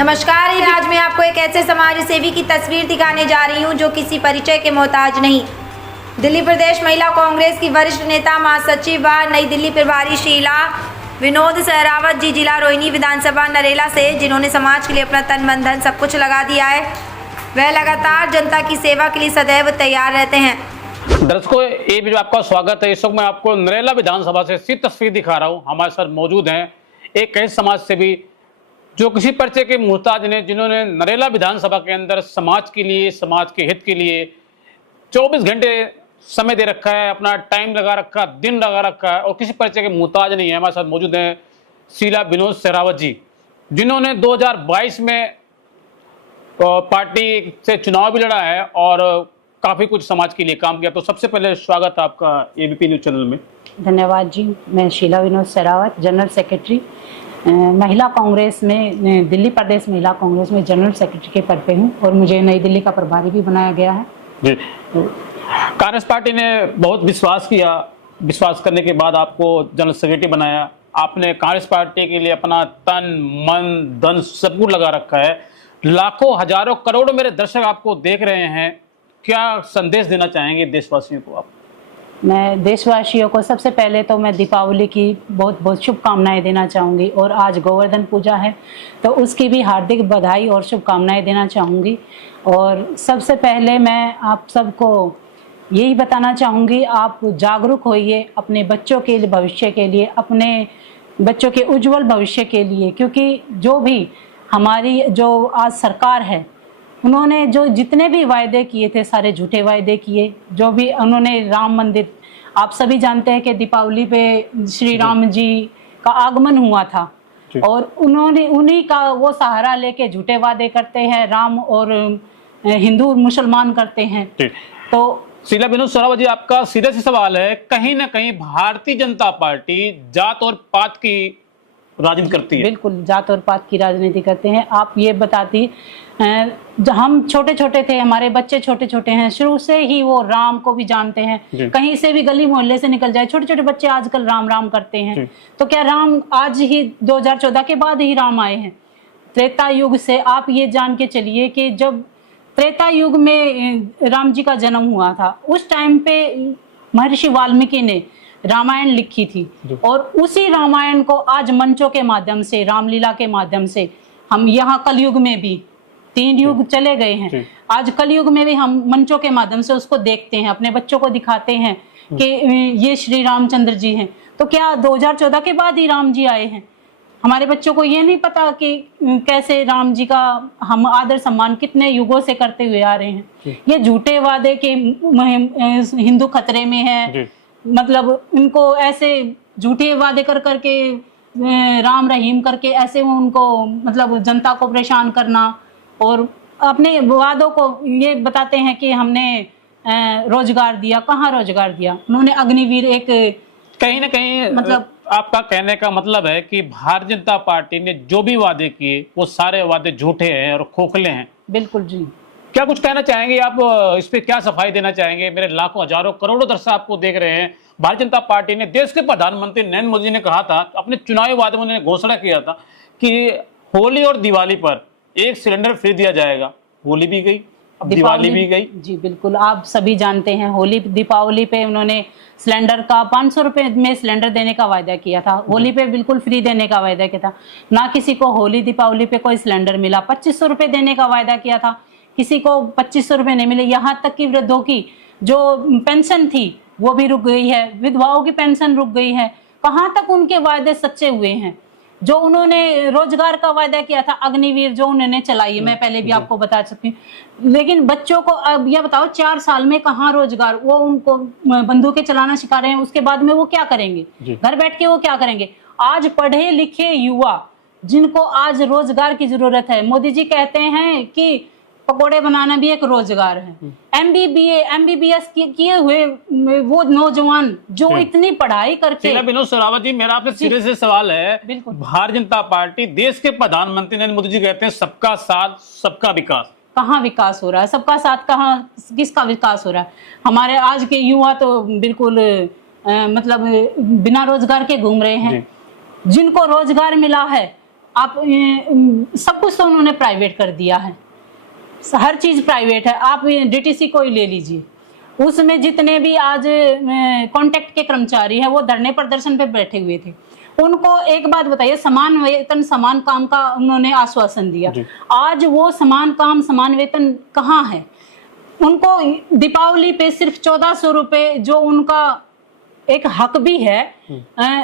नमस्कार, आज मैं आपको एक ऐसे समाज सेवी की तस्वीर दिखाने जा रही हूं जो किसी परिचय के मोहताज नहीं। दिल्ली प्रदेश महिला कांग्रेस की वरिष्ठ नेता, महासचिव व नई दिल्ली प्रभारी शीला विनोद सहरावत जी, जिला रोहिणी विधानसभा नरेला से, जिन्होंने समाज के लिए अपना तन मन धन सब कुछ लगा दिया है। वह लगातार जनता की सेवा के लिए सदैव तैयार रहते हैं। दर्शकों, ये भी आपका स्वागत है। इस वक्त मैं आपको नरेला विधानसभा से सीधी तस्वीर दिखा रहा हूँ। हमारे साथ मौजूद हैं एक ऐसे समाज सेवी जो किसी परिचय के मुहताज ने, जिन्होंने नरेला विधानसभा के अंदर समाज के लिए, समाज के हित के लिए 24 घंटे समय दे रखा है, अपना टाइम लगा रखा, दिन लगा रखा है और किसी परिचय के मुहताज नहीं है। हमारे साथ मौजूद हैं शीला विनोद सहरावत जी, जिन्होंने 2022 में पार्टी से चुनाव भी लड़ा है और काफ़ी कुछ समाज के लिए काम किया। तो सबसे पहले स्वागत है आपका एबीपी न्यूज़ चैनल में। धन्यवाद जी। मैं शीला विनोद सहरावत, जनरल सेक्रेटरी महिला कांग्रेस में, दिल्ली प्रदेश महिला कांग्रेस में जनरल सेक्रेटरी के पद पे हूँ और मुझे नई दिल्ली का प्रभारी भी बनाया गया है जी। कांग्रेस पार्टी ने बहुत विश्वास किया, विश्वास करने के बाद आपको जनरल सेक्रेटरी बनाया। आपने कांग्रेस पार्टी के लिए अपना तन मन धन सब कुछ लगा रखा है। लाखों हजारों करोड़ों मेरे दर्शक आपको देख रहे हैं, क्या संदेश देना चाहेंगे देशवासियों को आप? मैं देशवासियों को सबसे पहले तो मैं दीपावली की बहुत बहुत शुभकामनाएं देना चाहूँगी और आज गोवर्धन पूजा है तो उसकी भी हार्दिक बधाई और शुभकामनाएं देना चाहूँगी। और सबसे पहले मैं आप सबको यही बताना चाहूँगी, आप जागरूक होइए अपने बच्चों के भविष्य के लिए, अपने बच्चों के उज्जवल भविष्य के लिए, क्योंकि जो भी हमारी जो आज सरकार है, उन्होंने जो जितने भी वायदे किए थे सारे झूठे वायदे किए। जो भी उन्होंने राम मंदिर, आप सभी जानते हैं कि दीपावली पे श्री राम जी का आगमन हुआ था और उन्होंने उन्हीं का वो सहारा लेके झूठे वादे करते हैं, राम और हिंदू मुसलमान करते हैं। तो शीला विनोद सहरावत जी, आपका सीधा सा सवाल है, कहीं ना कहीं भारतीय जनता पार्टी जात और पात की राजनीति करती है? बिल्कुल, जात और पात की राजनीति करते हैं। आप ये बताती, हम छोटे छोटे थे, हमारे बच्चे छोटे छोटे हैं, शुरू से ही वो राम को भी जानते हैं। कहीं से भी गली मोहल्ले से निकल जाए, छोटे छोटे बच्चे आजकल राम राम करते हैं। तो क्या राम आज ही 2014 के बाद ही राम आए हैं? त्रेता युग से आप ये जान के चलिए कि जब त्रेता युग में राम जी का जन्म हुआ था, उस टाइम पे महर्षि वाल्मीकि ने रामायण लिखी थी और उसी रामायण को आज मंचों के माध्यम से, रामलीला के माध्यम से, हम यहाँ कलयुग में भी 3 युग चले गए हैं, आज कलयुग में भी हम मंचों के माध्यम से उसको देखते हैं, अपने बच्चों को दिखाते हैं कि ये श्री रामचंद्र जी हैं। तो क्या 2014 के बाद ही राम जी आए हैं? हमारे बच्चों को ये नहीं पता कि कैसे राम जी का हम आदर सम्मान कितने युगों से करते हुए आ रहे हैं। ये झूठे वादे के हिंदू खतरे में है, मतलब उनको ऐसे झूठे वादे कर करके, राम रहीम करके ऐसे उनको मतलब जनता को परेशान करना और अपने वादों को ये बताते हैं कि हमने रोजगार दिया। कहाँ रोजगार दिया? उन्होंने अग्निवीर एक, कहीं ना कहीं मतलब आपका कहने का मतलब है कि भारतीय जनता पार्टी ने जो भी वादे किए वो सारे वादे झूठे हैं और खोखले हैं। बिल्कुल जी। क्या कुछ कहना चाहेंगे आप इस पे, क्या सफाई देना चाहेंगे? मेरे लाखों हजारों करोड़ों दर्शक आपको देख रहे हैं। भारतीय जनता पार्टी ने, देश के प्रधानमंत्री नरेंद्र मोदी जी ने कहा था, अपने चुनावी वादे में उन्होंने घोषणा किया था कि होली और दिवाली पर 1 सिलेंडर फ्री दिया जाएगा। होली भी गई, अब दिवाली भी गई। जी बिल्कुल, आप सभी जानते हैं होली दीपावली पे उन्होंने सिलेंडर का 500 रुपए में सिलेंडर देने का वायदा किया था, होली पे बिल्कुल फ्री देने का वायदा किया था। ना किसी को होली दीपावली पे कोई सिलेंडर मिला। 2500 रुपए देने का वायदा किया था, किसी को 2500 रुपए नहीं मिले। यहाँ तक कि वृद्धों की जो पेंशन थी वो भी रुक गई है, विधवाओं की पेंशन रुक गई है। कहाँ तक उनके वायदे सच्चे हुए हैं? जो उन्होंने रोजगार का वायदा किया था, अग्निवीर जो उन्होंने चलाई है, मैं पहले भी आपको बता सकती हूँ। लेकिन बच्चों को अब यह बताओ, 4 साल में कहाँ रोजगार? वो उनको बंदूकें चलाना सिखा रहे हैं, उसके बाद में वो क्या करेंगे? घर बैठ के वो क्या करेंगे? आज पढ़े लिखे युवा जिनको आज रोजगार की जरूरत है, मोदी जी कहते हैं कि पकोड़े बनाना भी एक रोजगार है। MBBS किए हुए वो नौजवान जो इतनी पढ़ाई करके। शीला विनोद सहरावत जी, मेरा आपसे सीधे से सवाल है, भारतीय जनता पार्टी, देश के प्रधानमंत्री नरेंद्र मोदी जी कहते हैं सबका साथ सबका विकास। कहाँ विकास हो रहा है? सबका साथ कहाँ, किसका विकास हो रहा है? हमारे आज के युवा तो बिल्कुल मतलब बिना रोजगार के घूम रहे हैं। जिनको रोजगार मिला है आप सब कुछ तो उन्होंने प्राइवेट कर दिया है, हर चीज प्राइवेट है। आप डीटीसी को ही ले लीजिए, उसमें जितने भी आज कॉन्ट्रैक्ट के कर्मचारी हैं वो धरने प्रदर्शन पे बैठे हुए थे। उनको एक बात बताइए, समान वेतन समान काम का उन्होंने आश्वासन दिया, आज वो समान काम समान वेतन कहाँ है? उनको दीपावली पे सिर्फ 1400 रुपए जो उनका एक हक भी है,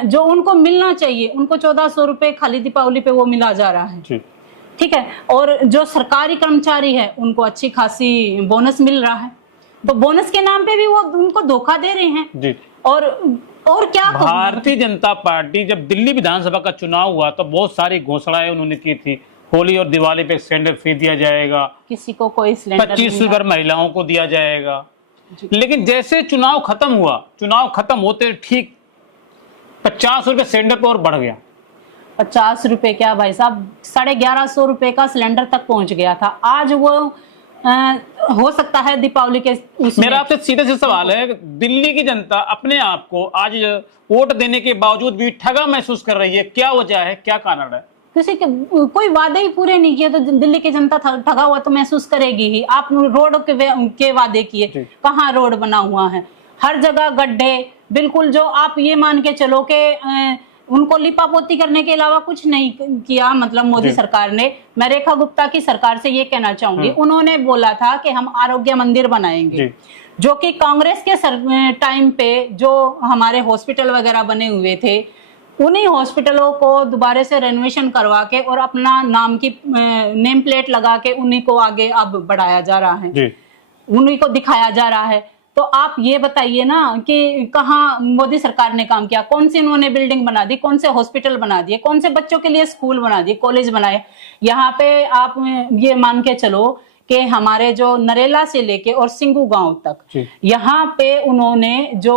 जो उनको मिलना चाहिए, उनको 1400 रुपए खाली दीपावली पे वो मिला जा रहा है। ठीक है, और जो सरकारी कर्मचारी है उनको अच्छी खासी बोनस मिल रहा है, तो बोनस के नाम पे भी वो उनको धोखा दे रहे हैं जी। और क्या भारतीय जनता पार्टी जब दिल्ली विधानसभा का चुनाव हुआ तो बहुत सारी घोषणाएं उन्होंने की थी, होली और दिवाली पे सिलेंडर फ्री दिया जाएगा, किसी को कोई सिलेंडर 25 पर महिलाओं को दिया जाएगा। लेकिन जैसे चुनाव खत्म हुआ, चुनाव खत्म होते ठीक 50 रुपए सिलेंडर पर और बढ़ गया। 50 रुपए क्या भाई साहब, 1150 रुपए का सिलेंडर तक पहुंच गया था। आज वो हो सकता है दीपावली के मेरा आपसे सीधे से सवाल है, दिल्ली की जनता अपने आप को आज वोट देने के बावजूद भी ठगा महसूस कर रही है, क्या वजह है, क्या कारण है? किसी के कोई वादे ही पूरे नहीं किए तो दिल्ली की जनता ठगा हुआ तो महसूस करेगी ही। आप रोड के वादे किए, कहाँ रोड बना हुआ है? हर जगह गड्ढे, बिल्कुल जो आप ये मान के चलो कि उनको लिपापोती करने के अलावा कुछ नहीं किया, मतलब मोदी सरकार ने। मैं रेखा गुप्ता की सरकार से ये कहना चाहूंगी, उन्होंने बोला था कि हम आरोग्य मंदिर बनाएंगे, जो कि कांग्रेस के टाइम पे जो हमारे हॉस्पिटल वगैरह बने हुए थे, उन्हीं हॉस्पिटलों को दोबारा से रेनोवेशन करवा के और अपना नाम की नेम प्लेट लगा के उन्हीं को आगे अब बढ़ाया जा रहा है, उन्हीं को दिखाया जा रहा है। तो आप ये बताइए ना कि कहाँ मोदी सरकार ने काम किया? कौन सी उन्होंने बिल्डिंग बना दी, कौन से हॉस्पिटल बना दिए, कौन से बच्चों के लिए स्कूल बना दिए, कॉलेज बनाए? यहाँ पे आप ये मान के चलो कि हमारे जो नरेला से लेके और सिंगू गांव तक, यहाँ पे उन्होंने जो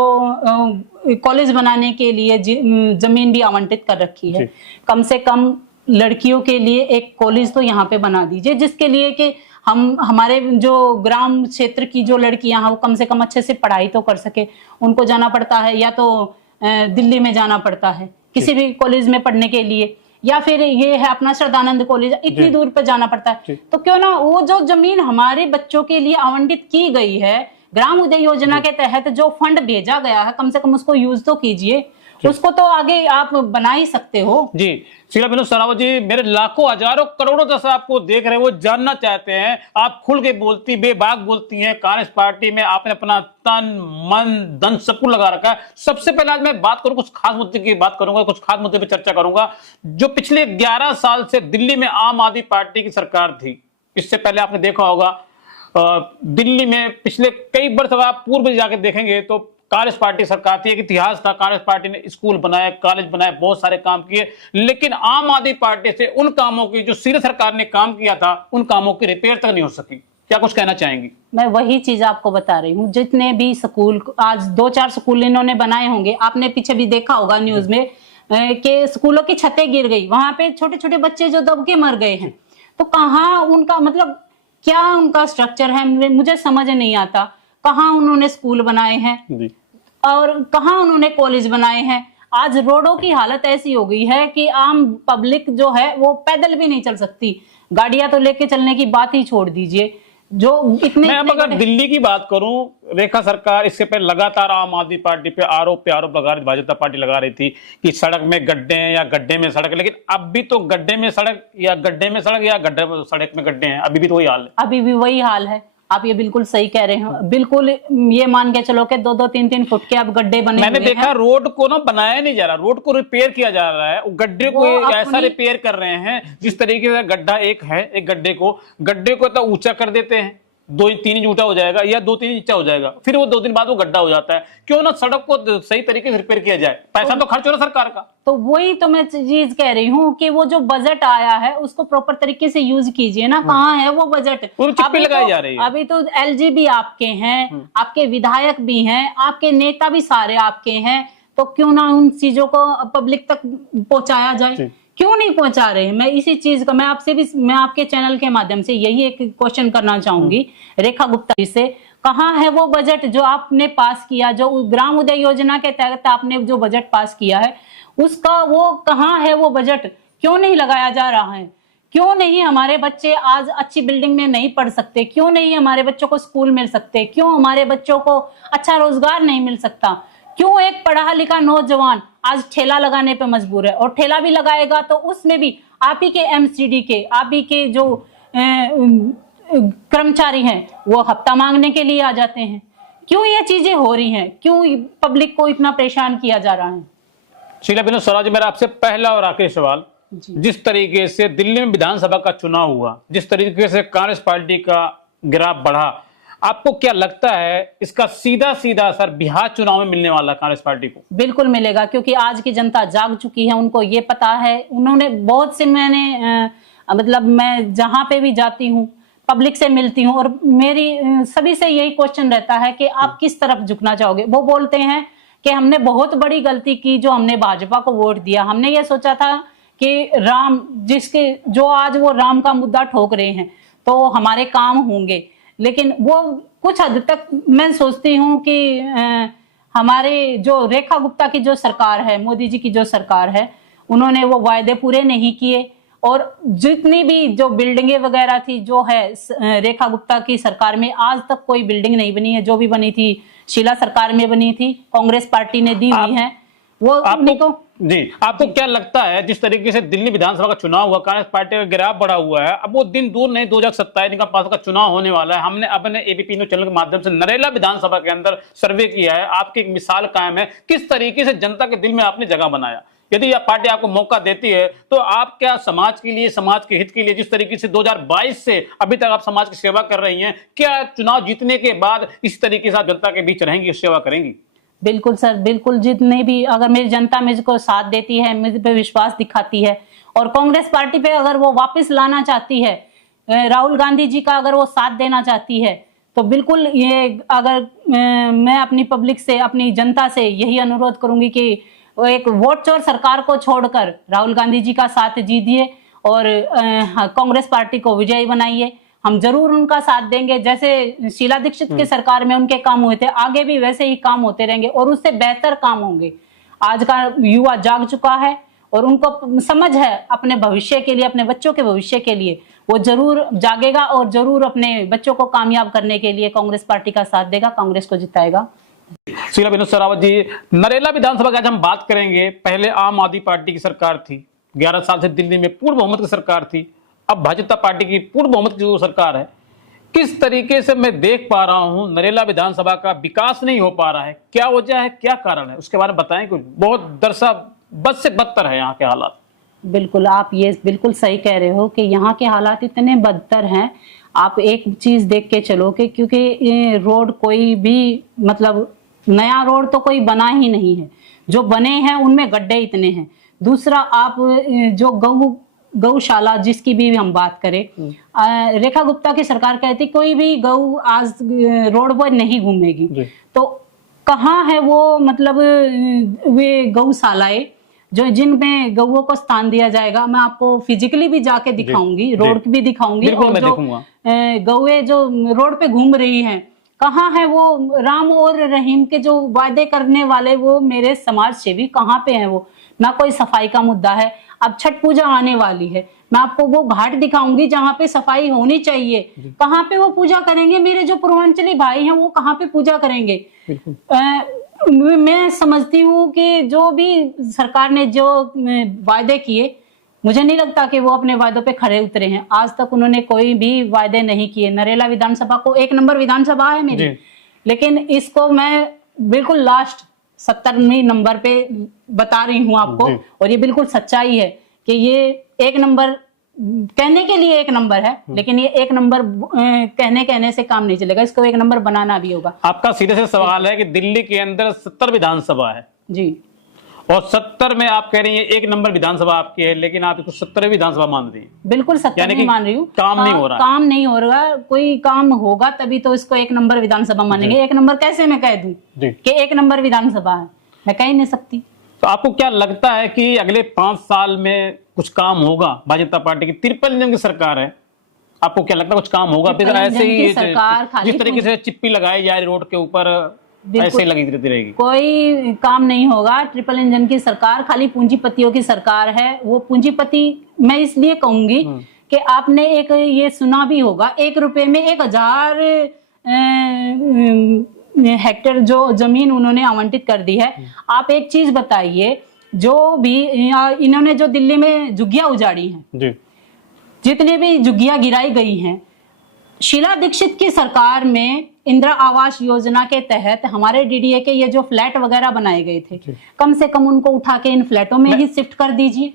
कॉलेज बनाने के लिए जमीन भी आवंटित कर रखी है। कम से कम लड़कियों के लिए एक कॉलेज तो यहाँ पे बना दीजिए, जिसके लिए कि हमारे जो ग्राम क्षेत्र की जो लड़कियां हैं वो कम से कम अच्छे से पढ़ाई तो कर सके। उनको जाना पड़ता है या तो दिल्ली में जाना पड़ता है किसी भी कॉलेज में पढ़ने के लिए, या फिर ये है अपना श्रद्धानंद कॉलेज, इतनी दूर पे जाना पड़ता है। तो क्यों ना वो जो जमीन हमारे बच्चों के लिए आवंटित की गई है ग्राम उदय योजना के तहत, जो फंड भेजा गया है, कम से कम उसको यूज तो कीजिए, उसको तो आगे आप बना ही सकते हो। जी शीला विनोद सरावत जी, मेरे लाखों हजारों करोड़ों दस आपको देख रहे हैं, वो जानना चाहते हैं, आप खुल के बोलती, बेबाक बोलती हैं, कांग्रेस पार्टी में आपने अपना तन मन धन सब कुछ लगा रखा है। सबसे पहले आज मैं बात करूं, कुछ खास मुद्दे की बात करूंगा, कुछ खास मुद्दे पर चर्चा करूंगा। जो पिछले 11 साल से दिल्ली में आम आदमी पार्टी की सरकार थी, इससे पहले आपने देखा होगा दिल्ली में पिछले कई वर्ष आप पूर्व जाके देखेंगे तो कांग्रेस पार्टी सरकार थी, एक इतिहास था, कांग्रेस पार्टी ने स्कूल बनाए, कॉलेज बनाए, बहुत सारे काम किए। लेकिन आम आदमी पार्टी से उन कामों की जो सीधे सरकार ने काम किया था, उन कामों की रिपेयर तक नहीं हो सकी। क्या कुछ कहना चाहेंगी? मैं वही चीज आपको बता रही हूँ, जितने भी स्कूल आज 2-4 स्कूल इन्होंने बनाए होंगे, आपने पीछे भी देखा होगा न्यूज में कि स्कूलों की छतें गिर गई, वहां पे छोटे छोटे बच्चे जो दब के मर गए हैं। तो कहाँ उनका मतलब क्या उनका स्ट्रक्चर है, मुझे समझ नहीं आता। कहाँ उन्होंने स्कूल बनाए हैं और कहाँ उन्होंने कॉलेज बनाए हैं। आज रोडों की हालत ऐसी हो गई है कि आम पब्लिक जो है वो पैदल भी नहीं चल सकती, गाड़ियां तो लेके चलने की बात ही छोड़ दीजिए। जो इतने मैं अब अगर दिल्ली की बात करूं, रेखा सरकार इससे पहले लगातार आम आदमी पार्टी पे आरोप लगा रही, भाजपा पार्टी लगा रही थी कि सड़क में गड्ढे हैं या गड्ढे में सड़क, लेकिन अब भी तो गड्ढे में सड़क या गड्ढे में सड़क या गड्ढे में सड़क में गड्ढे हैं, अभी भी तो वही हाल है। अभी भी वही हाल है, आप ये बिल्कुल सही कह रहे हो। बिल्कुल ये मान के चलो कि 2-2, 3-3 फुट के अब गड्ढे बने। मैंने देखा रोड को ना बनाया नहीं जा रहा, रोड को रिपेयर किया जा रहा है, गड्ढे को ऐसा रिपेयर कर रहे हैं जिस तरीके से गड्ढा एक है, एक गड्ढे को तो ऊंचा कर देते हैं, 2-3 इंच ऊंचा हो जाएगा या 2-3 इंच हो जाएगा, फिर वो 2 दिन बाद वो गड्ढा हो जाता है। क्यों ना सड़क को सही तरीके से रिपेयर किया जाए, पैसा तो खर्च हो रहा सरकार का। तो वही तो मैं चीज कह रही हूँ कि वो जो बजट आया है उसको प्रॉपर तरीके से यूज कीजिए ना। कहाँ है वो बजट? लगाई जा रही है। अभी तो एलजी भी आपके हैं, आपके विधायक भी हैं, आपके नेता भी सारे आपके हैं, तो क्यों ना उन चीजों को पब्लिक तक पहुंचाया जाए? क्यों नहीं पहुंचा रहे? मैं इसी चीज का मैं आपके चैनल के माध्यम से यही एक क्वेश्चन करना चाहूंगी रेखा गुप्ता जी से। कहाँ है वो बजट जो आपने पास किया, जो ग्राम उदय योजना के तहत आपने जो बजट पास किया है, उसका वो कहाँ है वो बजट? क्यों नहीं लगाया जा रहा है? क्यों नहीं हमारे बच्चे आज अच्छी बिल्डिंग में नहीं पढ़ सकते? क्यों नहीं हमारे बच्चों को स्कूल मिल सकते? क्यों हमारे बच्चों को अच्छा रोजगार नहीं मिल सकता? क्यों एक पढ़ा लिखा नौजवान आज ठेला लगाने पे मजबूर है? और ठेला भी लगाएगा तो उसमें भी आप ही के एमसीडी के, आप ही के जो कर्मचारी हैं वो हफ्ता मांगने के लिए आ जाते हैं। क्यों ये चीजें हो रही हैं? क्यों पब्लिक को इतना परेशान किया जा रहा है? शीला विनोद सौराव जी, मेरा आपसे पहला और आखिरी सवाल, जिस तरीके से दिल्ली में विधानसभा का चुनाव हुआ, जिस तरीके से कांग्रेस पार्टी का ग्राफ बढ़ा, आपको क्या लगता है इसका सीधा सीधा असर बिहार चुनाव में मिलने वाला कांग्रेस पार्टी को? बिल्कुल मिलेगा, क्योंकि आज की जनता जाग चुकी है। उनको ये पता है, उन्होंने बहुत से, मैंने मतलब मैं जहां पे भी जाती हूँ, पब्लिक से मिलती हूँ, और मेरी सभी से यही क्वेश्चन रहता है कि आप किस तरफ झुकना चाहोगे। वो बोलते हैं कि हमने बहुत बड़ी गलती की जो हमने भाजपा को वोट दिया। हमने ये सोचा था कि राम, जिसके जो आज वो राम का मुद्दा ठोक रहे हैं तो हमारे काम होंगे, लेकिन वो कुछ हद तक मैं सोचती हूँ कि हमारे जो रेखा गुप्ता की जो सरकार है, मोदी जी की जो सरकार है, उन्होंने वो वायदे पूरे नहीं किए। और जितनी भी जो बिल्डिंगें वगैरह थी जो है रेखा गुप्ता की सरकार में, आज तक कोई बिल्डिंग नहीं बनी है। जो भी बनी थी शीला सरकार में बनी थी, कांग्रेस पार्टी ने दी हुई है वो। आपको क्या लगता है जिस तरीके से दिल्ली विधानसभा का चुनाव हुआ, कांग्रेस पार्टी का ग्राफ बढ़ा हुआ है, अब वो दिन दूर नहीं, 2027 का पास का चुनाव होने वाला है। हमने अपने एबीपी न्यूज चैनल के माध्यम से नरेला विधानसभा के अंदर सर्वे किया है, आपकी एक मिसाल कायम है किस तरीके से जनता के दिल में आपने जगह बनाया। यदि यह पार्टी आपको मौका देती है तो आप क्या समाज के लिए, समाज के हित के लिए, जिस तरीके से 2022 से अभी तक आप समाज की सेवा कर रही हैं, क्या चुनाव जीतने के बाद इस तरीके से आप जनता के बीच रहेंगी, सेवा करेंगी? बिल्कुल सर, बिल्कुल। जितने भी, अगर मेरी जनता मुझको साथ देती है, मुझ पे विश्वास दिखाती है, और कांग्रेस पार्टी पे अगर वो वापस लाना चाहती है, राहुल गांधी जी का अगर वो साथ देना चाहती है, तो बिल्कुल ये, अगर मैं अपनी पब्लिक से, अपनी जनता से यही अनुरोध करूंगी कि वो एक वोट चोर सरकार को छोड़कर राहुल गांधी जी का साथ दीजिए और कांग्रेस पार्टी को विजयी बनाइए। हम जरूर उनका साथ देंगे। जैसे शीला दीक्षित की सरकार में उनके काम हुए थे, आगे भी वैसे ही काम होते रहेंगे और उससे बेहतर काम होंगे। आज का युवा जाग चुका है और उनको समझ है अपने भविष्य के लिए, अपने बच्चों के भविष्य के लिए, वो जरूर जागेगा और जरूर अपने बच्चों को कामयाब करने के लिए कांग्रेस पार्टी का साथ देगा, कांग्रेस को जिताएगा। शीला विनोद सौराव जी, नरेला विधानसभा की आज हम बात करेंगे। पहले आम आदमी पार्टी की सरकार थी, 11 साल से दिल्ली में पूर्ण बहुमत की सरकार थी, अब भाजपा पार्टी की पूर्ण बहुमत की जो सरकार है, किस तरीके से मैं देख पा रहा हूं नरेला विधानसभा का विकास नहीं हो पा रहा है, क्या वजह है, क्या कारण है, उसके बारे में बताएं। कुछ बहुत दरसा बद से बदतर है यहाँ के हालात। बिल्कुल, आप ये बिल्कुल सही कह रहे हो कि यहाँ के हालात इतने बदतर हैं। आप एक चीज देख के चलो कि क्योंकि रोड कोई भी, मतलब नया रोड तो कोई बना ही नहीं है, जो बने हैं उनमें गड्ढे इतने हैं। दूसरा, आप जो गौशाला जिसकी भी हम बात करें, रेखा गुप्ता की सरकार कहती कोई भी गौ आज रोड पर नहीं घूमेगी, तो कहाँ है वो, मतलब वे गौशालाएं जो जिनमें गौओं को स्थान दिया जाएगा। मैं आपको फिजिकली भी जाके दिखाऊंगी, रोड भी दिखाऊंगी, और जो गौएं जो रोड पे घूम रही हैं, कहाँ है वो राम और रहीम के जो वादे करने वाले वो मेरे समाज सेवी कहाँ पे हैं? वो ना कोई सफाई का मुद्दा है। अब छठ पूजा आने वाली है, मैं आपको वो घाट दिखाऊंगी जहाँ पे सफाई होनी चाहिए, कहाँ पे वो पूजा करेंगे? मेरे जो पूर्वांचली भाई हैं वो कहाँ पे पूजा करेंगे? मैं समझती हूँ कि जो भी सरकार ने जो वायदे किए, मुझे नहीं लगता कि वो अपने वायदों पे खरे उतरे हैं। आज तक उन्होंने कोई भी वायदे नहीं किए। नरेला विधानसभा को 1 नंबर विधानसभा है मेरी, लेकिन इसको मैं बिल्कुल लास्ट 70वें नंबर पे बता रही हूँ आपको, और ये बिल्कुल सच्चाई है कि ये 1 नंबर कहने के लिए 1 नंबर है, लेकिन ये 1 नंबर कहने से काम नहीं चलेगा, इसको 1 नंबर बनाना भी होगा। आपका सीधे से सवाल है कि दिल्ली के अंदर 70 विधानसभा है जी, और 70 में आप कह रही हैं 1 नंबर विधानसभा आपकी है, लेकिन आप इसको 70वीं विधानसभा मान रही हैं। बिल्कुल 70वीं मान रही हूँ। काम नहीं हो रहा, काम नहीं हो रहा। कोई काम होगा तभी तो इसको 1 नंबर विधानसभा मानेंगे। 1 नंबर कैसे मैं कह दूं कि 1 नंबर विधानसभा है? मैं कह ही नहीं सकती। तो आपको क्या लगता है कि अगले 5 साल में कुछ काम होगा? भाजपा पार्टी की 53 इंजन की सरकार है, आपको क्या लगता है कुछ काम होगा? फिर ऐसे ही सरकार जिस तरीके से चिप्पी लगाई जाए रोड के ऊपर, ऐसे लगी रहेगी? कोई काम नहीं होगा। ट्रिपल इंजन की सरकार खाली पूंजीपतियों की सरकार है। वो पूंजीपति मैं इसलिए कहूंगी कि आपने एक ये सुना भी होगा, 1 रुपए में 1000 हेक्टेयर जो जमीन उन्होंने आवंटित कर दी है। आप एक चीज बताइए, जो भी इन्होंने जो दिल्ली में झुग्गियां उजाड़ी हैं जी, जितनी भी झुग्गियां गिराई गई हैं, शीला दीक्षित की सरकार में इंदिरा आवास योजना के तहत हमारे डीडीए के ये जो फ्लैट वगैरह बनाए गए थे, कम से कम उनको उठा के इन फ्लैटों में ही शिफ्ट कर दीजिए,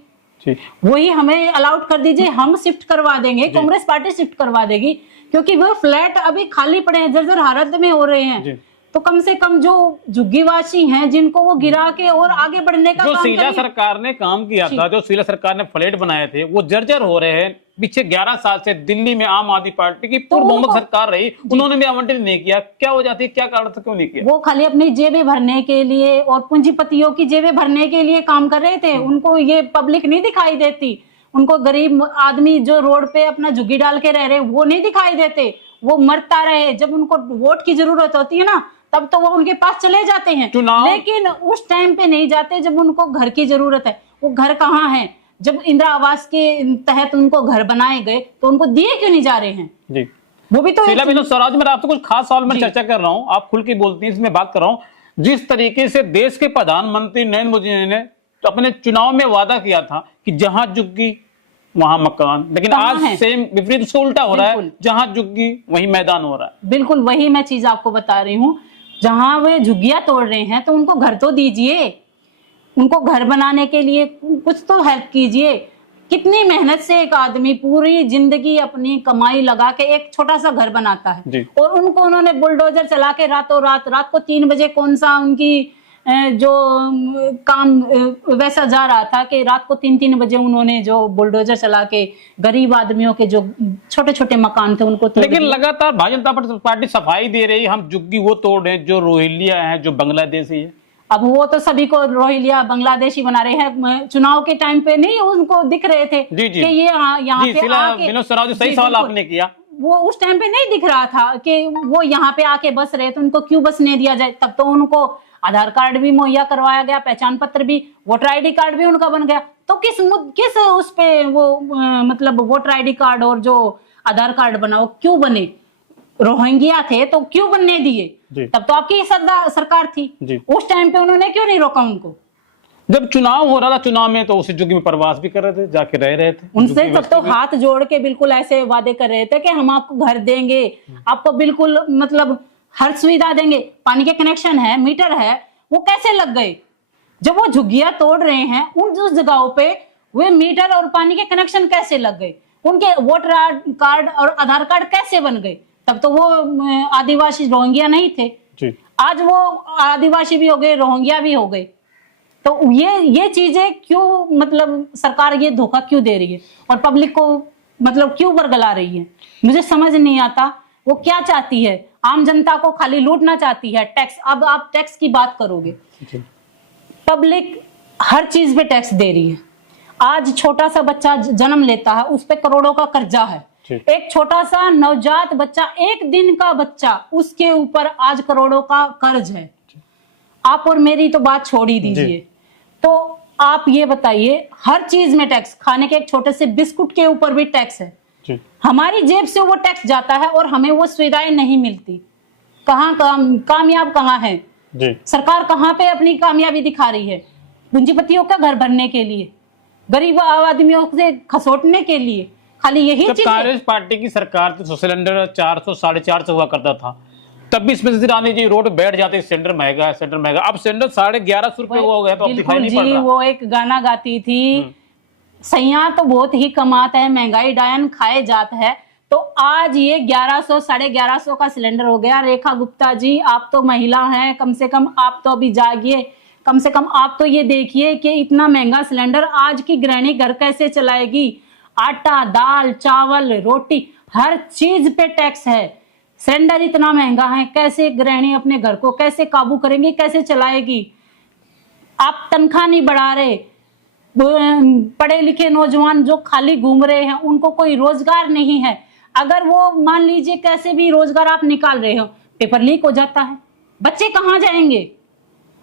वही हमें अलाउड कर दीजिए, हम शिफ्ट करवा देंगे, कांग्रेस पार्टी शिफ्ट करवा देगी, क्योंकि वो फ्लैट अभी खाली पड़े हैं, जर्जर हालत में हो रहे हैं। तो कम से कम जो झुग्गीवासी हैं जिनको वो गिरा के और आगे बढ़ने का जो शीला सरकार ने काम किया था, जो शीला सरकार ने फ्लैट बनाए थे, वो जर्जर हो रहे हैं। पीछे 11 साल से दिल्ली में आम आदमी पार्टी की पूर्व बहुमत सरकार रही, उन्होंने भी आवंटित नहीं किया। क्या हो जाती, क्या कारण था, क्यों नहीं किया? वो खाली अपनी जेबें भरने के लिए और पूंजीपतियों की जेबें भरने के लिए काम कर रहे थे। उनको ये पब्लिक नहीं दिखाई देती, उनको गरीब आदमी जो रोड पे अपना झुग्गी डाल के रह रहे वो नहीं दिखाई देते। वो मरता रहे, जब उनको वोट की जरूरत होती है ना, तब तो वो उनके पास चले जाते हैं, लेकिन उस टाइम पे नहीं जाते जब उनको घर की जरूरत है। वो घर कहाँ है? जब इंदिरा आवास के तहत उनको घर बनाए गए तो उनको दिए क्यों नहीं जा रहे हैं जी? वो भी तो शीला विनोद स्वराज, मैं आपसे कुछ खास सवाल में चर्चा कर रहा हूँ, आप खुल के बोलती हैं, इसमें बात कर रहा हूँ। जिस तरीके से देश के प्रधानमंत्री नरेंद्र मोदी ने तो अपने चुनाव में वादा किया था कि जहां झुग्गी वहां मकान, लेकिन आज सेम विपरीत उसका उल्टा हो रहा है, जहां झुग्गी वहीं मैदान हो रहा है। बिल्कुल वही मैं चीज आपको बता रही हूँ। जहां वे झुग्गियां तोड़ रहे हैं तो उनको घर तो दीजिए, उनको घर बनाने के लिए कुछ तो हेल्प कीजिए। कितनी मेहनत से एक आदमी पूरी जिंदगी अपनी कमाई लगा के एक छोटा सा घर बनाता है, और उनको उन्होंने बुलडोजर चला के रातों रात को 3 बजे कौन सा उनकी जो काम वैसा जा रहा था कि रात को 3-3 बजे उन्होंने जो बुलडोजर चला के गरीब आदमियों के जो छोटे छोटे मकान थे उनको तोड़। लेकिन लगातार भारतीय जनता पार्टी सफाई दे रही, हम झुग्गी वो तोड़ रहे हैं जो रोहिंग्या है, जो बांग्लादेशी है। अब वो तो सभी को रोहिंग्या बांग्लादेशी बना रहे हैं। चुनाव के टाइम पे नहीं उनको दिख रहे थे कि ये यहाँ पे आके, सही सवाल आपने किया, वो उस टाइम पे नहीं दिख रहा था कि वो यहाँ पे आके बस रहे, तो उनको क्यों बसने दिया जाए? तब तो उनको आधार कार्ड भी मुहैया करवाया गया, पहचान पत्र भी, वोटर आईडी कार्ड भी उनका बन गया। तो किस उस पे वो मतलब वोटर आईडी कार्ड और जो आधार कार्ड बना वो क्यों बने? रोहिंग्या थे तो क्यों बनने दिए? तब तो आपकी सरकार थी, उस टाइम पे उन्होंने क्यों नहीं रोका उनको? जब चुनाव हो रहा था, चुनाव में तो उसी झुग्गी में प्रवास भी कर रहे थे, जाके रह रहे थे उनसे। तब तो हाथ जोड़ के बिल्कुल ऐसे वादे कर रहे थे कि हम आपको घर देंगे, आपको बिल्कुल मतलब हर सुविधा देंगे, पानी के कनेक्शन है, मीटर है। वो कैसे लग गए? जब वो झुग्गियां तोड़ रहे हैं उस जगहों पे वे मीटर और पानी के कनेक्शन कैसे लग गए? उनके वोटर कार्ड और आधार कार्ड कैसे बन गए? तब तो वो आदिवासी रोहिंग्या नहीं थे जी। आज वो आदिवासी भी हो गए, रोहिंग्या भी हो गए। तो ये चीजें क्यों, मतलब सरकार ये धोखा क्यों दे रही है और पब्लिक को मतलब क्यों बरगला रही है? मुझे समझ नहीं आता वो क्या चाहती है। आम जनता को खाली लूटना चाहती है। टैक्स, अब आप टैक्स की बात करोगे, पब्लिक हर चीज पे टैक्स दे रही है। आज छोटा सा बच्चा जन्म लेता है, उस पे करोड़ों का कर्जा है। एक छोटा सा नवजात बच्चा, 1 दिन का बच्चा, उसके ऊपर आज करोड़ों का कर्ज है। आप और मेरी तो बात छोड़ ही दीजिए। तो आप ये बताइए, हर चीज में टैक्स, खाने के एक छोटे से बिस्कुट के ऊपर भी टैक्स है। हमारी जेब से वो टैक्स जाता है और हमें वो सुविधाएं नहीं मिलती। कामयाब कहाँ है सरकार? कहाँ पे अपनी कामयाबी दिखा रही है? पूंजीपतियों का घर भरने के लिए, गरीब आदमियों से खसोटने के लिए, खाली यही चीज। कांग्रेस पार्टी की सरकार थी, सिलेंडर 400 450 हुआ करता था, तब भी इसमें से रानी जी रोड बैठ जाते, सिलेंडर महंगा है, सिलेंडर महंगा। अब सिलेंडर 1150 रुपए हो गया, तो अब दिखाई नहीं पड़ रहा। वो एक गाना गाती थी, सैया तो बहुत ही कमाता है, महंगाई डायन खाए जात है। तो आज ये 1100 1150 का सिलेंडर हो गया। रेखा गुप्ता जी, आप तो महिला हैं, कम से कम आप तो अभी जागिए, कम से कम आप तो ये देखिए कि इतना महंगा सिलेंडर आज की गृहिणी घर कैसे चलाएगी? आटा, दाल, चावल, रोटी, हर चीज पे टैक्स है। सिलेंडर इतना महंगा है, कैसे गृहिणी अपने घर को कैसे काबू करेंगी, कैसे चलाएगी? आप तनख्वाह नहीं बढ़ा रहे, पढ़े लिखे नौजवान जो खाली घूम रहे हैं, उनको कोई रोजगार नहीं है। अगर वो मान लीजिए कैसे भी रोजगार आप निकाल रहे हो, पेपर लीक हो जाता है, बच्चे कहाँ जाएंगे?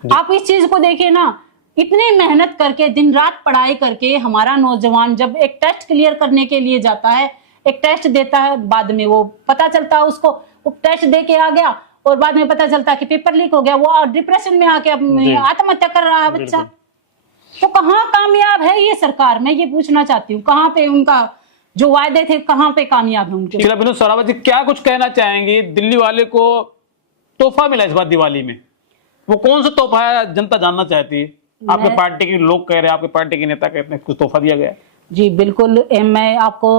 आप इस चीज को देखिए ना, इतनी मेहनत करके दिन रात पढ़ाई करके हमारा नौजवान जब एक टेस्ट क्लियर करने के लिए जाता है, एक टेस्ट देता है, बाद में वो पता चलता है उसको, वो टेस्ट दे के आ गया और बाद में पता चलता है कि पेपर लीक हो गया, वो डिप्रेशन में आके आत्महत्या कर रहा है बच्चा। तो कहाँ कामयाब है ये सरकार? मैं ये पूछना चाहती हूँ, कहाँ पे उनका जो वायदे थे कहाँ पे कामयाब है उनके? शीला विनोद सरावत जी, क्या कुछ कहना चाहेंगे? दिल्ली वाले को तोहफा मिला इस बार दिवाली में, वो कौन सा तोहफा है जनता जानना चाहती है? आपके पार्टी के लोग कह रहे हैं, आपके पार्टी के नेता कहते हैं कुछ तोहफा दिया गया। जी बिल्कुल, मैं आपको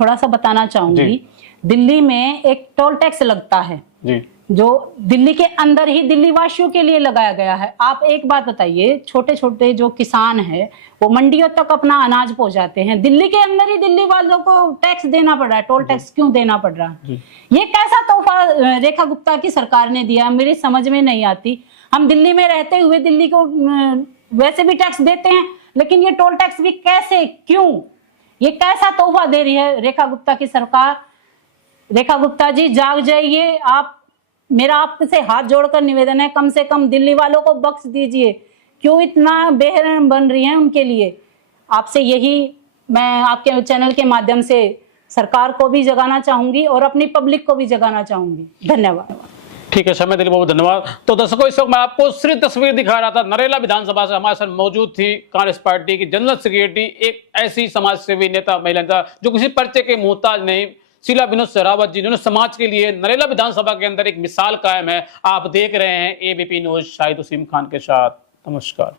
थोड़ा सा बताना चाहूंगी। दिल्ली में एक टोल टैक्स लगता है जी, जो दिल्ली के अंदर ही दिल्ली वासियों के लिए लगाया गया है। आप एक बात बताइए, छोटे छोटे जो किसान है वो मंडियों तक अपना अनाज पहुंचाते हैं, दिल्ली के अंदर ही दिल्ली वालों को टैक्स देना पड़ रहा है। टोल टैक्स क्यों देना पड़ रहा है? ये कैसा तोहफा रेखा गुप्ता की सरकार ने दिया, मेरी समझ में नहीं आती। हम दिल्ली में रहते हुए दिल्ली को वैसे भी टैक्स देते हैं, लेकिन ये टोल टैक्स भी कैसे, क्यों, ये कैसा तोहफा दे रही है रेखा गुप्ता की सरकार? रेखा गुप्ता जी जाग जाइए। आप, मेरा आपसे हाथ जोड़कर निवेदन है, कम से कम दिल्ली वालों को बख्श दीजिए। क्यों इतना बेरहम बन रही हैं उनके लिए? आपसे यही मैं आपके चैनल के माध्यम से सरकार को भी जगाना चाहूंगी और अपनी पब्लिक को भी जगाना चाहूंगी। धन्यवाद। ठीक है, समय देने बहुत धन्यवाद। तो दर्शकों, इस वक्त मैं आपको सिर्फ तस्वीर दिखा रहा था नरेला विधानसभा से। हमारे साथ मौजूद थी कांग्रेस पार्टी की जनरल सेक्रेटरी, एक ऐसी समाज सेवी नेता, महिला नेता जो किसी पर्चे के मोहताज नहीं, शीला विनोद सरावत जी, जिन्होंने समाज के लिए नरेला विधानसभा के अंदर एक मिसाल कायम है। आप देख रहे हैं एबीपी न्यूज, शाहिद उसीम खान के साथ। नमस्कार।